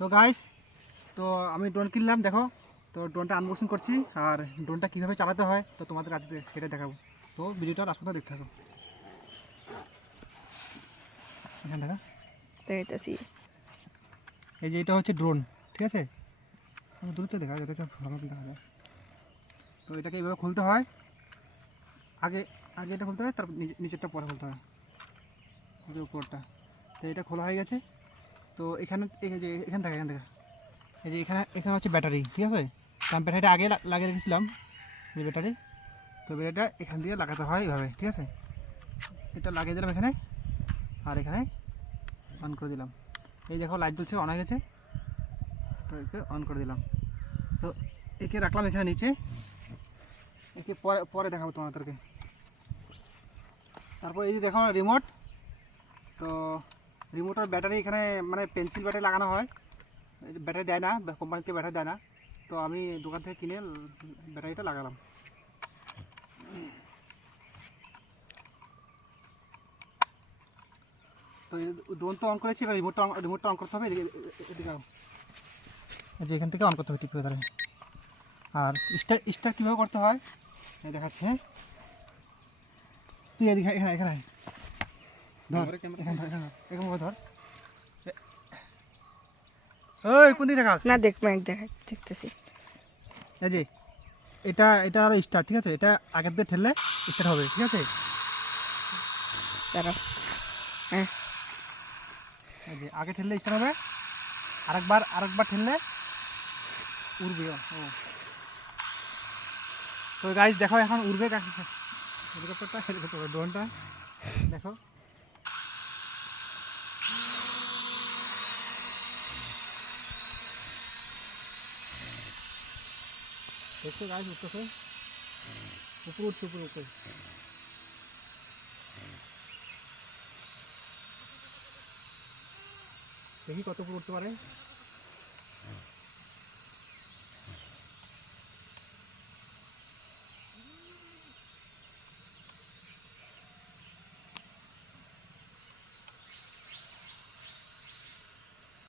তো গাইস, তো আমি ড্রোন কিনলাম, দেখো। তো ড্রোনটা আনবক্সিং করছি, আর ড্রোনটা কীভাবে চালাতে হয় তো তোমাদের আজকে সেটা দেখাবো। তো ভিডিওটা লাস্ট পর্যন্ত দেখতে থাকো। এখানে দেখা দেখাইতেছি। এই যে এটা হচ্ছে ড্রোন, ঠিক আছে। দূরতে দেখা যাতে দেখা যায়। তো এটাকে এইভাবে খুলতে হয়, আগে আগে এটা খুলতে হয়, তারপর নিচেরটা পরে খুলতে হয়, যে উপরটা। তো এটা খোলা হয়ে গেছে। তো এখানে এই যে এখান থেকে এই যে এখানে হচ্ছে ব্যাটারি, ঠিক আছে। তো আমি ব্যাটারিটা আগে লাগিয়ে রেখেছিলাম, এই ব্যাটারি। তো ব্যাটারিটা এখান দিয়ে লাগাতে হয় এইভাবে, ঠিক আছে। এটা লাগিয়ে দিলাম এখানে, আর এখানে অন করে দিলাম। এই দেখো লাইট জ্বলছে, অন হয়ে গেছে। তো একে অন করে দিলাম। তো একে রাখলাম এখানে নিচে, একে পরে পরে দেখাবো তোমাদেরকে। তারপর এই যে দেখো রিমোট। তো রিমোটের ব্যাটারি এখানে মানে পেন্সিল ব্যাটারি লাগানো হয়, ব্যাটারি দেয় না, কোম্পানি থেকে ব্যাটারি দেয় না। তো আমি দোকান থেকে কিনে ব্যাটারিটা লাগালাম। তো ড্রোন তো অন করেছি, এবার রিমোটটা অন করতে হবে। এদিকে যে এখান থেকে অন করতে হবে টিপে ধরে। আর স্টার্ট কীভাবে করতে হয় দেখাচ্ছি। হ্যাঁ, তুই এদিকে এখানে এখানে ধর, এখানে ধর। ওই কোন দিকে দেখাস না দেখতেছি। এই যে এটা হলো স্টার্ট, ঠিক আছে। এটা আগের দিয়ে ঠেললে স্টার্ট হবে, ঠিক আছে। দাঁড়াও। হ্যাঁ, এই যে আগে ঠেললে স্টার্ট হবে, আরেকবার ঠেললে উড়বে। ও তো গাইস দেখো, এখন উড়বে হেলিকপ্টারটা, ড্রোনটা দেখো। দেখছো গাইস, উঠতেছে, উপরে উঠছে, উপরে দেখি কত উপরে উঠতে পারে।